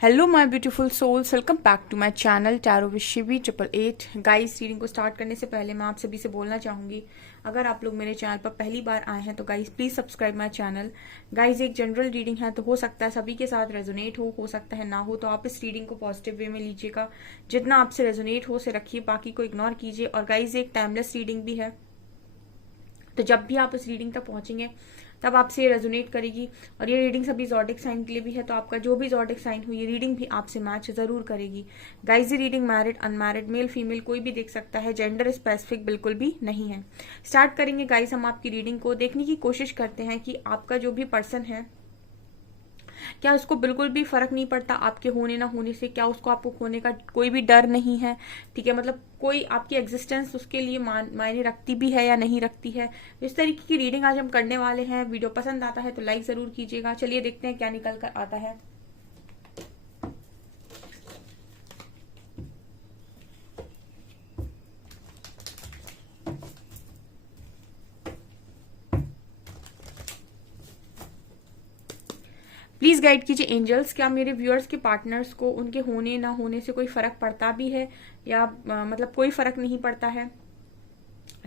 Hello my beautiful souls, welcome back to my channel tarot with Shivi 888। Guys, reading को start करने से पहले मैं आप सभी से बोलना चाहूंगी, अगर आप लोग मेरे चैनल पर पहली बार आए हैं तो guys please subscribe my channel. Guys, एक जनरल रीडिंग है तो हो सकता है सभी के साथ रेजोनेट हो सकता है ना हो, तो आप इस रीडिंग को पॉजिटिव वे में लीजिएगा। जितना आपसे रेजोनेट हो से रखिए, बाकी को इग्नोर कीजिए। और गाइस, एक टाइमलेस रीडिंग भी है, तो जब भी आप इस रीडिंग तक पहुंचेंगे तब आपसे रेजोनेट करेगी। और ये रीडिंग सभी ज़ोडिक साइन के लिए भी है, तो आपका जो भी ज़ोडिक साइन हो ये रीडिंग भी आपसे मैच जरूर करेगी। गाइस, ये reading married unmarried male female कोई भी देख सकता है, जेंडर स्पेसिफिक बिल्कुल भी नहीं है। स्टार्ट करेंगे गाइस हम आपकी रीडिंग को। देखने की कोशिश करते हैं कि आपका जो भी पर्सन है, क्या उसको बिल्कुल भी फर्क नहीं पड़ता आपके होने ना होने से, क्या उसको आपको खोने का कोई भी डर नहीं है। ठीक है, मतलब कोई आपकी एग्जिस्टेंस उसके लिए मायने रखती भी है या नहीं रखती है। इस तरीके की रीडिंग आज हम करने वाले हैं। वीडियो पसंद आता है तो लाइक जरूर कीजिएगा। चलिए देखते हैं क्या निकल कर आता है। प्लीज गाइड कीजिए एंजल्स, क्या मेरे व्यूअर्स के पार्टनर्स को उनके होने ना होने से कोई फर्क पड़ता भी है या मतलब कोई फर्क नहीं पड़ता है।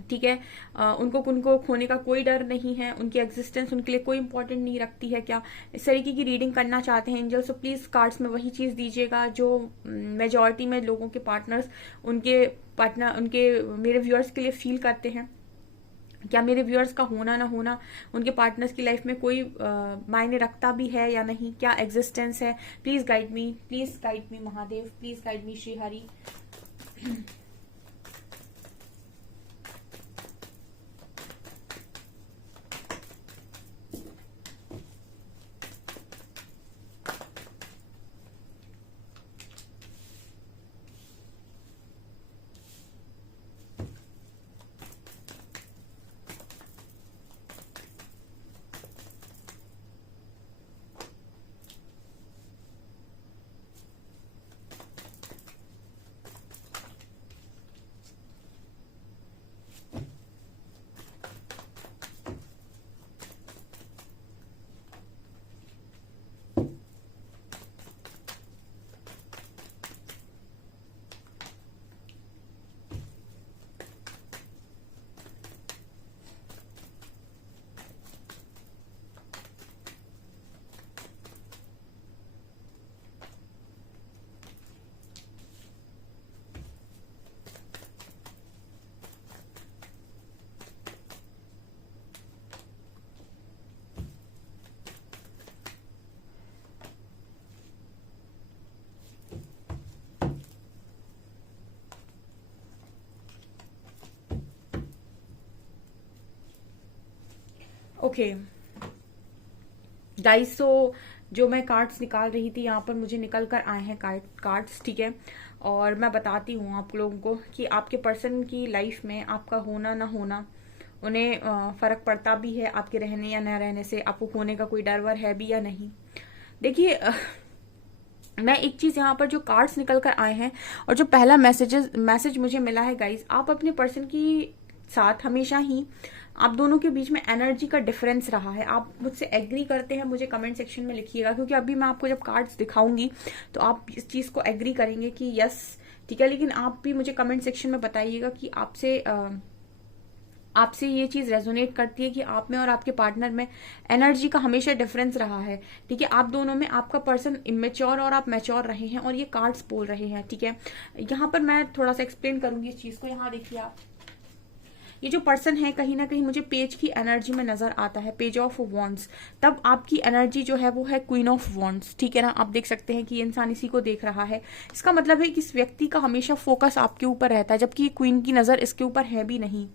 ठीक है, उनको खोने का कोई डर नहीं है, उनकी एग्जिस्टेंस उनके लिए कोई इंपॉर्टेंट नहीं रखती है क्या। इस तरीके की रीडिंग करना चाहते हैं एंजल्स, तो प्लीज कार्ड्स में वही चीज दीजिएगा जो मेजॉरिटी में लोगों के पार्टनर्स उनके मेरे व्यूअर्स के लिए फील करते हैं। क्या मेरे व्यूअर्स का होना ना होना उनके पार्टनर्स की लाइफ में कोई मायने रखता भी है या नहीं, क्या एग्जिस्टेंस है। Please guide me Mahadev, please guide me Shri Hari. Okay guys, so जो मैं कार्ड्स निकाल रही थी यहाँ पर मुझे निकल कर आए हैं कार्ड्स। ठीक है, और मैं बताती हूँ आप लोगों को कि आपके पर्सन की लाइफ में आपका होना ना होना उन्हें फर्क पड़ता भी है आपके रहने या न रहने से, आपको खोने का कोई डर वर है भी या नहीं। देखिए, मैं एक चीज यहाँ पर जो कार्ड्स निकल कर आए हैं और जो पहला मैसेज मुझे मिला है गाइज, आप अपने पर्सन की साथ हमेशा ही आप दोनों के बीच में एनर्जी का डिफरेंस रहा है। आप मुझसे एग्री करते हैं, मुझे कमेंट सेक्शन में लिखिएगा, क्योंकि अभी मैं आपको जब कार्ड्स दिखाऊंगी तो आप इस चीज को एग्री करेंगे कि यस ठीक है। लेकिन आप भी मुझे कमेंट सेक्शन में बताइएगा कि आपसे ये चीज रेजोनेट करती है कि आप में और आपके पार्टनर में एनर्जी का हमेशा डिफरेंस रहा है। ठीक है, आप दोनों में आपका पर्सन इमेच्योर और आप मैच्योर रहे हैं, और ये कार्ड्स बोल रहे हैं। ठीक है, यहाँ पर मैं थोड़ा सा एक्सप्लेन करूंगी इस चीज को। यहाँ देखिए आप, ये जो पर्सन है कहीं ना कहीं मुझे पेज की एनर्जी में नजर आता है, पेज ऑफ वॉन्ड्स। तब आपकी एनर्जी जो है वो है क्वीन ऑफ वॉन्ड्स। ठीक है ना, आप देख सकते हैं कि ये इंसान इसी को देख रहा है। इसका मतलब है कि इस व्यक्ति का हमेशा फोकस आपके ऊपर रहता है, जबकि क्वीन की नजर इसके ऊपर है भी नहीं।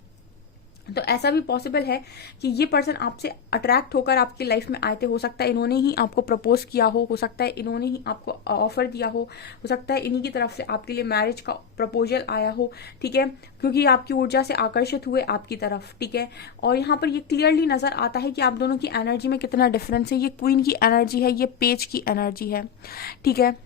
तो ऐसा भी पॉसिबल है कि ये पर्सन आपसे अट्रैक्ट होकर आपकी लाइफ में आए थे। हो सकता है इन्होंने ही आपको प्रपोज किया हो सकता है इन्होंने ही आपको ऑफर दिया हो सकता है इन्हीं की तरफ से आपके लिए मैरिज का प्रपोजल आया हो। ठीक है, क्योंकि आपकी ऊर्जा से आकर्षित हुए आपकी तरफ। ठीक है, और यहाँ पर ये क्लियरली नजर आता है कि आप दोनों की एनर्जी में कितना डिफरेंस है। ये क्वीन की एनर्जी है, ये पेज की एनर्जी है। ठीक है,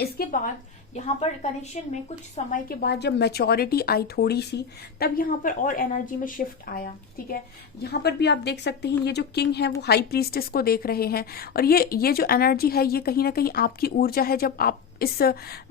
इसके बाद यहाँ पर कनेक्शन में कुछ समय के बाद जब मैच्योरिटी आई थोड़ी सी, तब यहाँ पर और एनर्जी में शिफ्ट आया। ठीक है, यहाँ पर भी आप देख सकते हैं ये जो किंग है वो हाई प्रीस्टेस को देख रहे हैं, और ये जो एनर्जी है ये कहीं ना कहीं आपकी ऊर्जा है। जब आप इस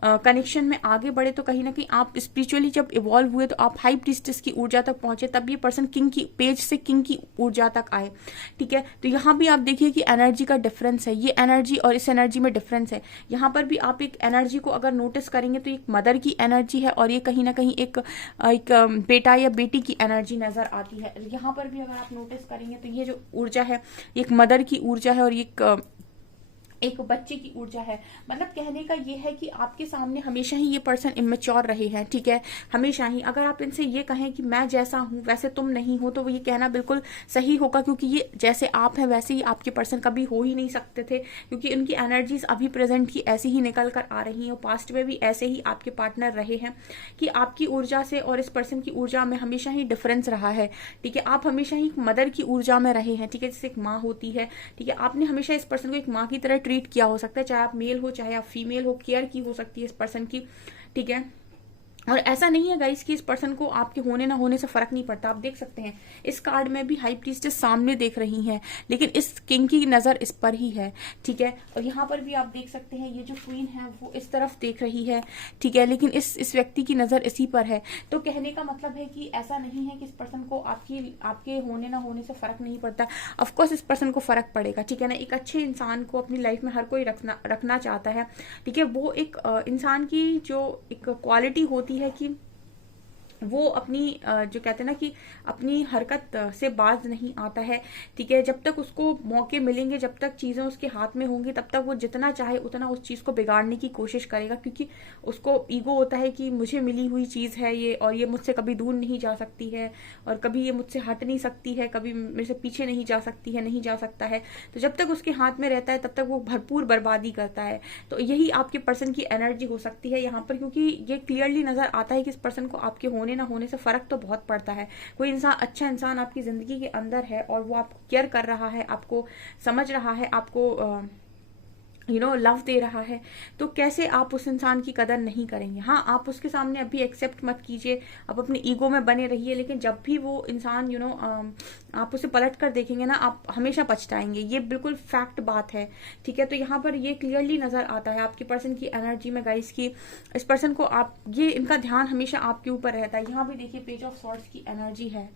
कनेक्शन में आगे बढ़े तो कहीं ना कहीं आप स्पिरिचुअली जब इवॉल्व हुए तो आप हाई प्रीस्टेस की ऊर्जा तक पहुंचे, तब ये पर्सन किंग की पेज से किंग की ऊर्जा तक आए। ठीक है, तो यहाँ भी आप देखिए कि एनर्जी का डिफरेंस है, ये एनर्जी और इस एनर्जी में डिफरेंस है। यहाँ पर भी आप एक एनर्जी को अगर नोटिस करेंगे तो एक मदर की एनर्जी है, और ये कहीं ना कहीं एक बेटा या बेटी की एनर्जी नजर आती है। यहाँ पर भी अगर आप नोटिस करेंगे तो ये जो ऊर्जा है एक मदर की ऊर्जा है, और ये एक बच्चे की ऊर्जा है। मतलब कहने का ये है कि आपके सामने हमेशा ही ये पर्सन इमेच्योर रहे हैं। ठीक है, हमेशा ही। अगर आप इनसे ये कहें कि मैं जैसा हूं वैसे तुम नहीं हो, तो वो ये कहना बिल्कुल सही होगा, क्योंकि ये जैसे आप हैं वैसे ही आपके पर्सन कभी हो ही नहीं सकते थे, क्योंकि उनकी एनर्जीज अभी प्रेजेंट की ऐसी ही निकल कर आ रही हैं, पास्ट में भी ऐसे ही आपके पार्टनर रहे हैं कि आपकी ऊर्जा से और इस पर्सन की ऊर्जा में हमेशा ही डिफरेंस रहा है। ठीक है, आप हमेशा ही मदर की ऊर्जा में रहे हैं। ठीक है, जैसे एक माँ होती है। ठीक है, आपने हमेशा इस पर्सन को एक माँ की तरह ट्रीट किया हो सकता है, चाहे आप मेल हो चाहे आप फीमेल हो, केयर की हो सकती है इस पर्सन की। ठीक है, और ऐसा नहीं है गाइस कि इस पर्सन को आपके होने ना होने से फर्क नहीं पड़ता। आप देख सकते हैं इस कार्ड में भी हाई प्रीस्टेस सामने देख रही हैं, लेकिन इस किंग की नजर इस पर ही है। ठीक है, और यहाँ पर भी आप देख सकते हैं ये जो क्वीन है वो इस तरफ देख रही है। ठीक है, लेकिन इस व्यक्ति की नजर इसी पर है। तो कहने का मतलब है कि ऐसा नहीं है कि इस पर्सन को आपके होने ना होने से फर्क नहीं पड़ता। ऑफकोर्स इस पर्सन को फर्क पड़ेगा। ठीक है ना, एक अच्छे इंसान को अपनी लाइफ में हर कोई रखना चाहता है। ठीक है, वो एक इंसान की जो एक क्वालिटी होती है कि वो अपनी जो कहते हैं ना कि अपनी हरकत से बाज नहीं आता है। ठीक है, जब तक उसको मौके मिलेंगे, जब तक चीजें उसके हाथ में होंगी, तब तक वो जितना चाहे उतना उस चीज को बिगाड़ने की कोशिश करेगा, क्योंकि उसको ईगो होता है कि मुझे मिली हुई चीज है ये, और ये मुझसे कभी दूर नहीं जा सकती है, और कभी ये मुझसे हट नहीं सकती है, कभी मेरे से पीछे नहीं जा सकती है, नहीं जा सकता है। तो जब तक उसके हाथ में रहता है तब तक वो भरपूर बर्बादी करता है। तो यही आपके पर्सन की एनर्जी हो सकती है यहाँ पर, क्योंकि ये क्लियरली नजर आता है कि इस पर्सन को आपके होने ना होने से फर्क तो बहुत पड़ता है। कोई इंसान, अच्छा इंसान आपकी जिंदगी के अंदर है और वो आपको केयर कर रहा है, आपको समझ रहा है, आपको लव दे रहा है, तो कैसे आप उस इंसान की कदर नहीं करेंगे। हाँ, आप उसके सामने अभी एक्सेप्ट मत कीजिए, आप अपने ईगो में बने रहिए, लेकिन जब भी वो इंसान आप उसे पलट कर देखेंगे ना, आप हमेशा पछताएंगे। ये बिल्कुल फैक्ट बात है। ठीक है, तो यहाँ पर ये क्लियरली नजर आता है आपके पर्सन की एनर्जी में गाइस की इस पर्सन को इनका ध्यान हमेशा आपके ऊपर रहता है। यहाँ भी देखिए पेज ऑफ सॉर्ड्स की एनर्जी है।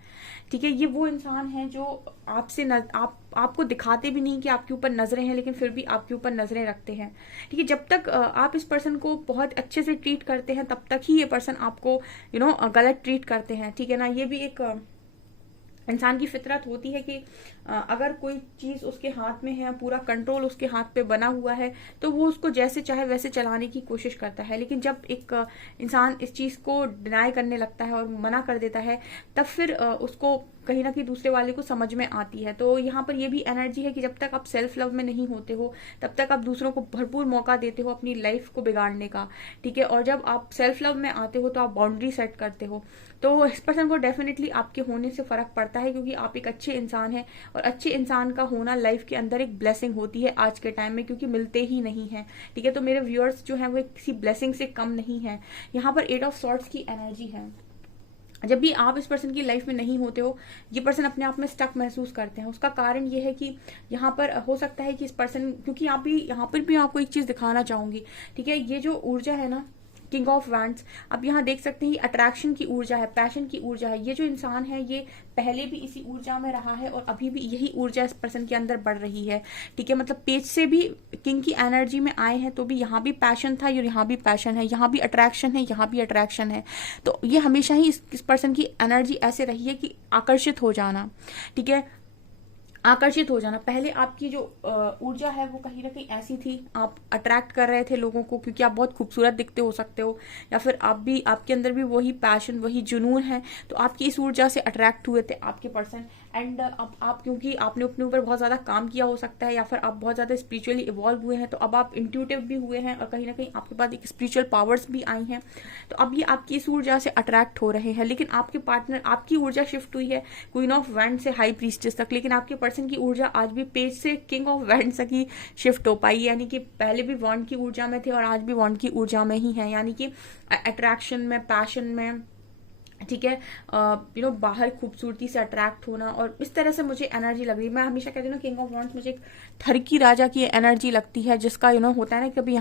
ठीक है, ये वो इंसान है जो आपसे आपको दिखाते भी नहीं कि आपके ऊपर नजरें हैं, लेकिन फिर भी आपके ऊपर नजरें रखते हैं। ठीक है, जब तक आप इस पर्सन को बहुत अच्छे से ट्रीट करते हैं तब तक ही ये पर्सन आपको गलत ट्रीट करते हैं। ठीक है ना, ये भी एक इंसान की फितरत होती है कि अगर कोई चीज उसके हाथ में है, पूरा कंट्रोल उसके हाथ पे बना हुआ है, तो वो उसको जैसे चाहे वैसे चलाने की कोशिश करता है। लेकिन जब एक इंसान इस चीज को डिनाई करने लगता है और मना कर देता है, तब फिर उसको कहीं ना कहीं दूसरे वाले को समझ में आती है। तो यहाँ पर ये भी एनर्जी है कि जब तक आप सेल्फ लव में नहीं होते हो तब तक आप दूसरों को भरपूर मौका देते हो अपनी लाइफ को बिगाड़ने का। ठीक है, और जब आप सेल्फ लव में आते हो तो आप बाउंड्री सेट करते हो। तो इस पर्सन को डेफिनेटली आपके होने से फर्क पड़ता है, क्योंकि आप एक अच्छे इंसान हैं, और अच्छे इंसान का होना लाइफ के अंदर एक ब्लेसिंग होती है आज के टाइम में, क्योंकि मिलते ही नहीं है। ठीक है, तो मेरे व्यूअर्स जो हैं वो किसी ब्लेसिंग से कम नहीं है। यहाँ पर 8 ऑफ सॉर्ड्स की एनर्जी है। जब भी आप इस पर्सन की लाइफ में नहीं होते हो, ये पर्सन अपने आप में स्टक महसूस करते हैं। उसका कारण ये है कि यहाँ पर हो सकता है कि इस पर्सन, क्योंकि यहाँ पर भी आपको एक चीज दिखाना चाहूंगी। ठीक है, ये जो ऊर्जा है ना, किंग ऑफ वैंड्स, अब यहाँ देख सकते हैं अट्रैक्शन की ऊर्जा है, पैशन की ऊर्जा है। ये जो इंसान है ये पहले भी इसी ऊर्जा में रहा है और अभी भी यही ऊर्जा इस पर्सन के अंदर बढ़ रही है। ठीक है, मतलब पेज से भी किंग की एनर्जी में आए हैं तो भी यहाँ भी पैशन था, यहाँ भी पैशन है, यहाँ भी अट्रैक्शन है, यहाँ भी अट्रैक्शन है। तो ये हमेशा ही इस पर्सन की एनर्जी ऐसे रही है कि आकर्षित हो जाना। ठीक है, आकर्षित हो जाना। पहले आपकी जो ऊर्जा है वो कहीं ना कहीं ऐसी थी, आप अट्रैक्ट कर रहे थे लोगों को क्योंकि आप बहुत खूबसूरत दिखते हो सकते हो, या फिर आपके अंदर भी वही पैशन, वही जुनून है, तो आपकी इस ऊर्जा से अट्रैक्ट हुए थे आपके पर्सन। एंड अब आप क्योंकि आपने अपने ऊपर बहुत ज्यादा काम किया हो सकता है, या फिर आप बहुत ज्यादा स्पिरिचुअली इवॉल्व हुए हैं, तो अब आप इंट्यूटिव भी हुए हैं और कहीं ना कहीं आपके पास एक स्पिरिचुअल पावर्स भी आई हैं, तो अब ये आपकी इस ऊर्जा से अट्रैक्ट हो रहे हैं। लेकिन आपके पार्टनर, आपकी ऊर्जा शिफ्ट हुई है क्वीन ऑफ वैंड से हाई प्रीस्टेस तक, लेकिन आपके पर्सन पर्सन की ऊर्जा आज भी पेज से किंग ऑफ वैंड्स की शिफ्ट हो पाई, यानी कि पहले भी वॉन्ड की ऊर्जा में थे और आज भी वॉन्ड की ऊर्जा में ही है, यानी कि अट्रैक्शन में, पैशन में, ठीक है, बाहर खूबसूरती से अट्रैक्ट होना, और इस तरह से मुझे एनर्जी लग रही है। मैं हमेशा कहती हूँ ना, किंग ऑफ वॉन्ड्स मुझे एक ठरकी राजा की एनर्जी लगती है, जिसका होता है ना, कभी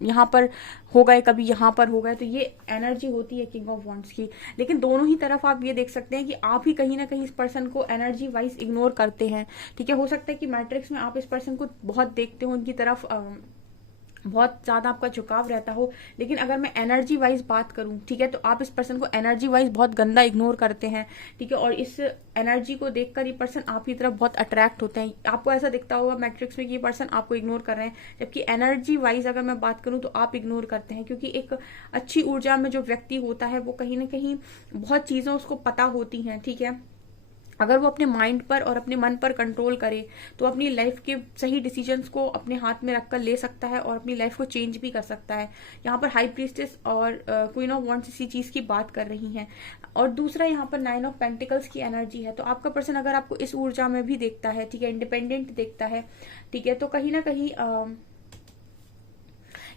यहाँ पर हो गए, कभी यहाँ पर हो गए, तो ये एनर्जी होती है किंग ऑफ वॉन्ड्स की। लेकिन दोनों ही तरफ आप ये देख सकते हैं कि आप ही कहीं ना कहीं इस पर्सन को एनर्जी वाइज इग्नोर करते हैं, ठीक है। हो सकता है कि मैट्रिक्स में आप इस पर्सन को बहुत देखते हो, उनकी तरफ बहुत ज्यादा आपका झुकाव रहता हो, लेकिन अगर मैं एनर्जी वाइज बात करूं, ठीक है, तो आप इस पर्सन को एनर्जी वाइज बहुत गंदा इग्नोर करते हैं, ठीक है, और इस एनर्जी को देखकर ये पर्सन आपकी तरफ बहुत अट्रैक्ट होते हैं। आपको ऐसा दिखता होगा मैट्रिक्स में कि ये पर्सन आपको इग्नोर कर रहे हैं, जबकि एनर्जी वाइज अगर मैं बात करूं तो आप इग्नोर करते हैं, क्योंकि एक अच्छी ऊर्जा में जो व्यक्ति होता है वो कहीं ना कहीं बहुत चीजें उसको पता होती हैं, ठीक है। अगर वो अपने माइंड पर और अपने मन पर कंट्रोल करे तो अपनी लाइफ के सही डिसीजंस को अपने हाथ में रखकर ले सकता है और अपनी लाइफ को चेंज भी कर सकता है। यहाँ पर हाई प्रीस्टेस और क्वीन ऑफ वॉन्ड्स इसी चीज की बात कर रही हैं। और दूसरा यहाँ पर 9 ऑफ पेंटिकल्स की एनर्जी है, तो आपका पर्सन अगर आपको इस ऊर्जा में भी देखता है, ठीक है, इंडिपेंडेंट देखता है, ठीक है, तो कहीं ना कहीं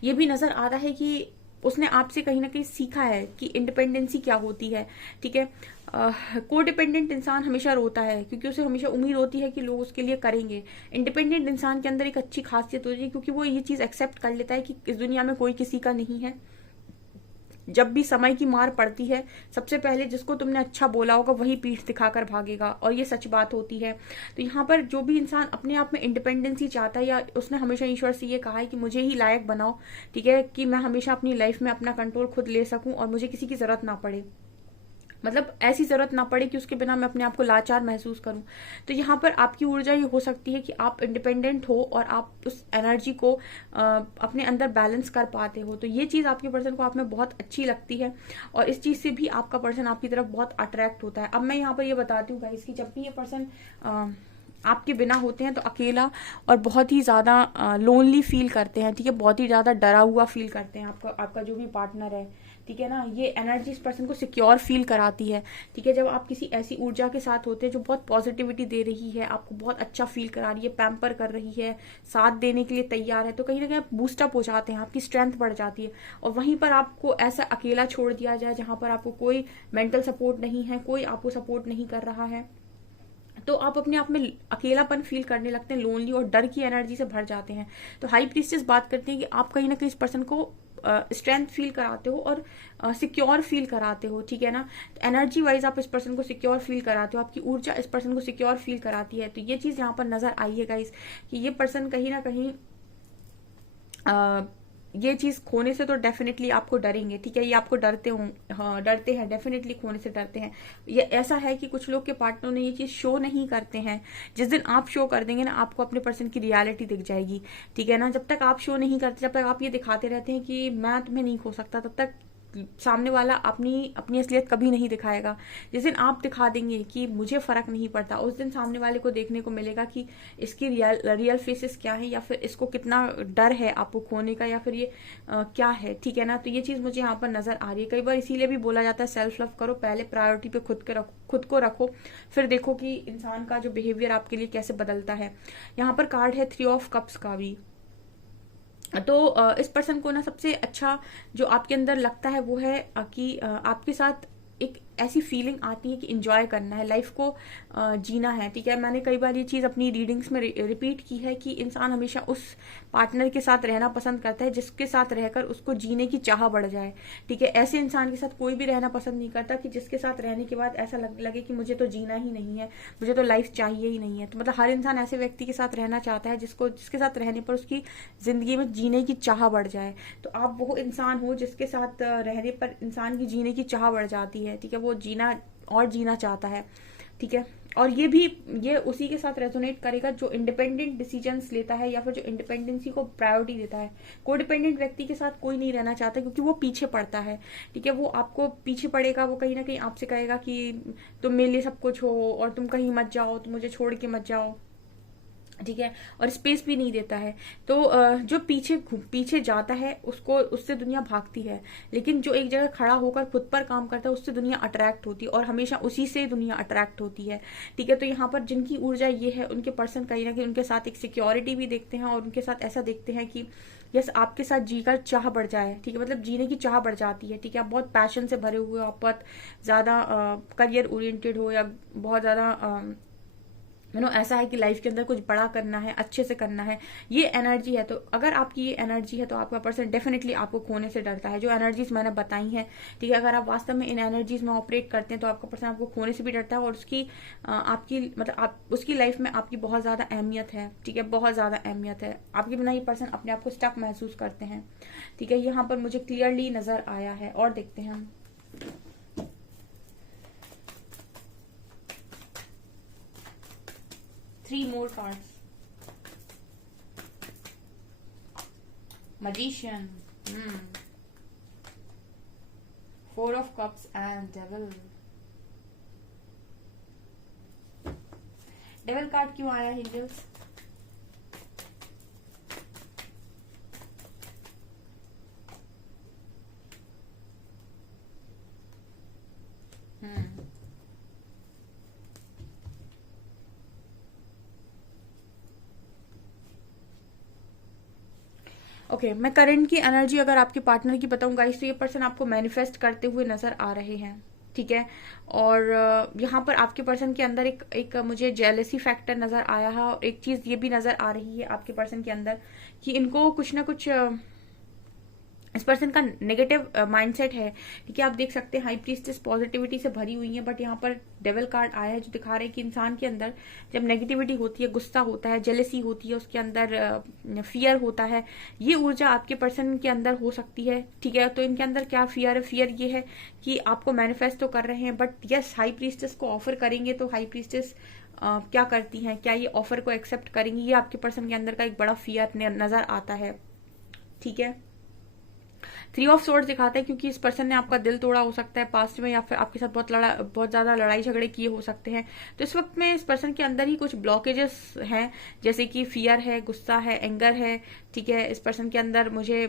ये भी नजर आ रहा है कि उसने आपसे कहीं ना कहीं सीखा है कि इंडिपेंडेंसी क्या होती है, ठीक है। को डिपेंडेंट इंसान हमेशा रोता है, क्योंकि उसे हमेशा उम्मीद होती है कि लोग उसके लिए करेंगे। इंडिपेंडेंट इंसान के अंदर एक अच्छी खासियत होती है, क्योंकि वो ये चीज एक्सेप्ट कर लेता है कि इस दुनिया में कोई किसी का नहीं है। जब भी समय की मार पड़ती है, सबसे पहले जिसको तुमने अच्छा बोला होगा वही पीठ दिखाकर भागेगा, और ये सच बात होती है। तो यहाँ पर जो भी इंसान अपने आप में इंडिपेंडेंसी चाहता है, या उसने हमेशा ईश्वर से ये कहा है कि मुझे ही लायक बनाओ, ठीक है, कि मैं हमेशा अपनी लाइफ में अपना कंट्रोल खुद ले सकूं और मुझे किसी की जरूरत ना पड़े, मतलब ऐसी जरूरत ना पड़े कि उसके बिना मैं अपने आप को लाचार महसूस करूं। तो यहाँ पर आपकी ऊर्जा ये हो सकती है कि आप इंडिपेंडेंट हो और आप उस एनर्जी को अपने अंदर बैलेंस कर पाते हो। तो ये चीज आपके पर्सन को आप में बहुत अच्छी लगती है, और इस चीज से भी आपका पर्सन आपकी तरफ बहुत अट्रैक्ट होता है। अब मैं यहाँ पर ये बताती हूँ गाइस कि जब भी ये पर्सन आपके बिना होते हैं तो अकेला और बहुत ही ज्यादा लोनली फील करते हैं, ठीक है, बहुत ही ज्यादा डरा हुआ फील करते हैं। आपका जो भी पार्टनर है, ठीक है ना, ये एनर्जी इस पर्सन को सिक्योर फील कराती है, ठीक है। जब आप किसी ऐसी ऊर्जा के साथ होते हैं जो बहुत पॉजिटिविटी दे रही है, आपको बहुत अच्छा फील करा रही है, पैम्पर कर रही है, साथ देने के लिए तैयार है, तो कहीं ना कहीं आप बूस्टअप हो जाते हैं, आपकी स्ट्रेंथ बढ़ जाती है। और वहीं पर आपको ऐसा अकेला छोड़ दिया जाए जहां पर आपको कोई मेंटल सपोर्ट नहीं है, कोई आपको सपोर्ट नहीं कर रहा है, तो आप अपने आप में अकेलापन फील करने लगते हैं, लोनली और डर की एनर्जी से भर जाते हैं। तो हाई प्रीस्टेस बात करते हैं कि आप कहीं ना कहीं इस पर्सन को स्ट्रेंथ फील कराते हो और सिक्योर फील कराते हो, ठीक है ना। एनर्जी वाइज आप इस पर्सन को सिक्योर फील कराते हो, आपकी ऊर्जा इस पर्सन को सिक्योर फील कराती है। तो ये चीज यहाँ पर नजर आई है गाइस कि ये पर्सन कहीं ना कहीं ये चीज खोने से तो डेफिनेटली आपको डरेंगे, ठीक है, ये आपको डरते हो, हाँ डरते हैं, डेफिनेटली खोने से डरते हैं। ये ऐसा है कि कुछ लोग के पार्टनर ने ये चीज शो नहीं करते हैं। जिस दिन आप शो कर देंगे ना, आपको अपने पर्सन की रियलिटी दिख जाएगी, ठीक है ना। जब तक आप शो नहीं करते, जब तक आप ये दिखाते रहते हैं कि मैं तुम्हें नहीं खो सकता, तब तक सामने वाला अपनी असलियत कभी नहीं दिखाएगा। जिस दिन आप दिखा देंगे कि मुझे फर्क नहीं पड़ता, उस दिन सामने वाले को देखने को मिलेगा कि इसकी रियल फेसेस क्या है, या फिर इसको कितना डर है आपको खोने का, या फिर ये क्या है, ठीक है ना। तो ये चीज मुझे यहाँ पर नजर आ रही है। कई बार इसीलिए भी बोला जाता है सेल्फ लव करो, पहले प्रायोरिटी पे खुद को रखो, फिर देखो कि इंसान का जो बिहेवियर आपके लिए कैसे बदलता है। यहाँ पर कार्ड है 3 ऑफ कप्स का भी। तो इस पर्सन को ना सबसे अच्छा जो आपके अंदर लगता है वो है कि आपके साथ एक ऐसी फीलिंग आती है कि एंजॉय करना है, लाइफ को जीना है, ठीक है। मैंने कई बार ये चीज अपनी रीडिंग्स में रिपीट की है कि इंसान हमेशा उस पार्टनर के साथ रहना पसंद करता है जिसके साथ रहकर उसको जीने की चाह बढ़ जाए, ठीक है। ऐसे इंसान के साथ कोई भी रहना पसंद नहीं करता कि जिसके साथ रहने के बाद ऐसा लगे कि मुझे तो जीना ही नहीं है, मुझे तो लाइफ चाहिए ही नहीं है। तो मतलब हर इंसान ऐसे व्यक्ति के साथ रहना चाहता है जिसके साथ रहने पर उसकी जिंदगी में जीने की चाह बढ़ जाए। तो आप वो इंसान हो जिसके साथ रहने पर इंसान की जीने की चाह बढ़ जाती है, ठीक है, वो जीना चाहता है, ठीक है। और ये उसी के साथ रेजोनेट करेगा जो इंडिपेंडेंट डिसीजंस लेता है, या फिर जो इंडिपेंडेंसी को प्रायोरिटी देता है। कोडिपेंडेंट व्यक्ति के साथ कोई नहीं रहना चाहता क्योंकि वो पीछे पड़ता है, ठीक है। वो आपको पीछे पड़ेगा, वो कहीं ना कहीं आपसे कहेगा कि तुम मेरे लिए सब कुछ हो और तुम कहीं मत जाओ, तुम मुझे छोड़ के मत जाओ, ठीक है, और स्पेस भी नहीं देता है। तो जो पीछे जाता है उसको, उससे दुनिया भागती है, लेकिन जो एक जगह खड़ा होकर खुद पर काम करता है उससे दुनिया अट्रैक्ट होती है, और हमेशा उसी से दुनिया अट्रैक्ट होती है। ठीक है, तो यहाँ पर जिनकी ऊर्जा ये है उनके पर्सन कहीं ना कहीं उनके साथ एक सिक्योरिटी भी देखते हैं, और उनके साथ ऐसा देखते हैं कि यस आपके साथ जीकर चाह बढ़ जाए। ठीक है, मतलब जीने की चाह बढ़ जाती है। ठीक है, आप बहुत पैशन से भरे हुए हो, आप बहुत ज्यादा करियर ओरिएंटेड हो, या बहुत ज्यादा ऐसा है कि लाइफ के अंदर कुछ बड़ा करना है, अच्छे से करना है, ये एनर्जी है। तो अगर आपकी ये एनर्जी है तो आपका पर्सन डेफिनेटली आपको खोने से डरता है। जो एनर्जीज मैंने बताई हैं, ठीक है, अगर आप वास्तव में इन एनर्जीज में ऑपरेट करते हैं तो आपका पर्सन आपको खोने से भी डरता है, और उसकी आपकी मतलब आप उसकी लाइफ में आपकी बहुत ज्यादा अहमियत है। ठीक है, बहुत ज्यादा अहमियत है, आपके बिना ये पर्सन अपने आप को स्टक महसूस करते हैं। ठीक है, यहाँ पर मुझे क्लियरली नजर आया है। और देखते हैं हम 3 more cards. Magician. 4 of Cups and Devil. Devil card क्यों आया एंजल्स? ओके, मैं करंट की एनर्जी अगर आपके पार्टनर की बताऊं गाइस, तो ये पर्सन आपको मैनिफेस्ट करते हुए नजर आ रहे हैं। ठीक है, और यहाँ पर आपके पर्सन के अंदर एक मुझे जेलसी फैक्टर नजर आया है, और एक चीज ये भी नजर आ रही है आपके पर्सन के अंदर कि इनको कुछ ना कुछ इस पर्सन का नेगेटिव माइंडसेट है। ठीक है, आप देख सकते हैं हाई प्रीस्टेस पॉजिटिविटी से भरी हुई है, बट यहाँ पर डेविल कार्ड आया है जो दिखा रहे हैं कि इंसान के अंदर जब नेगेटिविटी होती है, गुस्सा होता है, जेलसी होती है, उसके अंदर फियर होता है, ये ऊर्जा आपके पर्सन के अंदर हो सकती है। ठीक है, तो इनके अंदर क्या फियर है? फियर ये है कि आपको मैनिफेस्ट तो कर रहे हैं, बट यस हाई प्रीस्टेस को ऑफर करेंगे तो हाई प्रीस्टेस क्या करती हैं, क्या ये ऑफर को एक्सेप्ट करेंगी? ये आपके पर्सन के अंदर का एक बड़ा फियर नजर आता है। ठीक है, 3 ऑफ सोर्ड्स दिखाते हैं क्योंकि इस पर्सन ने आपका दिल तोड़ा हो सकता है पास्ट में, या फिर आपके साथ बहुत ज्यादा लड़ाई झगड़े किए हो सकते हैं। तो इस वक्त में इस पर्सन के अंदर ही कुछ ब्लॉकेजेस हैं, जैसे कि फियर है, गुस्सा है, एंगर है। ठीक है, इस पर्सन के अंदर मुझे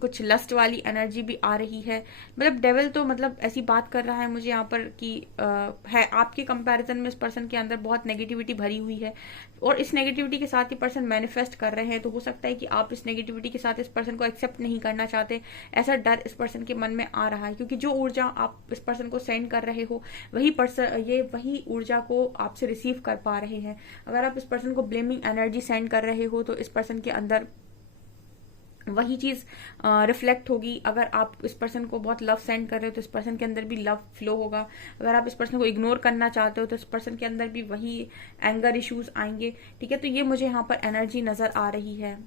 कुछ लस्ट वाली एनर्जी भी आ रही है। मतलब डेविल तो मतलब ऐसी बात कर रहा है मुझे यहाँ पर कि है आपके कंपैरिजन में इस पर्सन के अंदर बहुत नेगेटिविटी भरी हुई है, और इस नेगेटिविटी के साथ ही पर्सन मैनिफेस्ट कर रहे हैं। तो हो सकता है कि आप इस नेगेटिविटी के साथ इस पर्सन को एक्सेप्ट नहीं करना चाहते, ऐसा डर इस पर्सन के मन में आ रहा है, क्योंकि जो ऊर्जा आप इस पर्सन को सेंड कर रहे हो वही ऊर्जा को आपसे रिसीव कर पा रहे हैं। अगर आप इस पर्सन को ब्लेमिंग एनर्जी सेंड कर रहे हो तो इस पर्सन के अंदर वही चीज रिफ्लेक्ट होगी। अगर आप इस पर्सन को बहुत लव सेंड कर रहे हो तो इस पर्सन के अंदर भी लव फ्लो होगा। अगर आप इस पर्सन को इग्नोर करना चाहते हो तो इस पर्सन के अंदर भी वही एंगर इश्यूज आएंगे। ठीक है, तो ये मुझे यहाँ पर एनर्जी नजर आ रही है।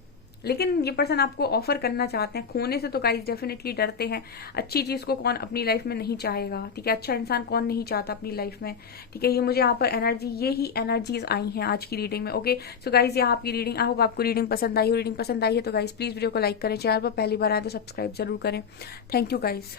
लेकिन ये पर्सन आपको ऑफर करना चाहते हैं। खोने से तो गाइस डेफिनेटली डरते हैं। अच्छी चीज को कौन अपनी लाइफ में नहीं चाहेगा? ठीक है, अच्छा इंसान कौन नहीं चाहता अपनी लाइफ में? ठीक है, ये मुझे यहाँ पर एनर्जी, ये ही एनर्जीज आई हैं आज की रीडिंग में। ओके, सो गाइस ये आपकी रीडिंग, आई होप आपको रीडिंग पसंद आई हो। रीडिंग पसंद आई है तो गाइस प्लीज वीडियो को लाइक करें, चैनल पर पहली बार आए तो सब्सक्राइब जरूर करें। Thank you guys.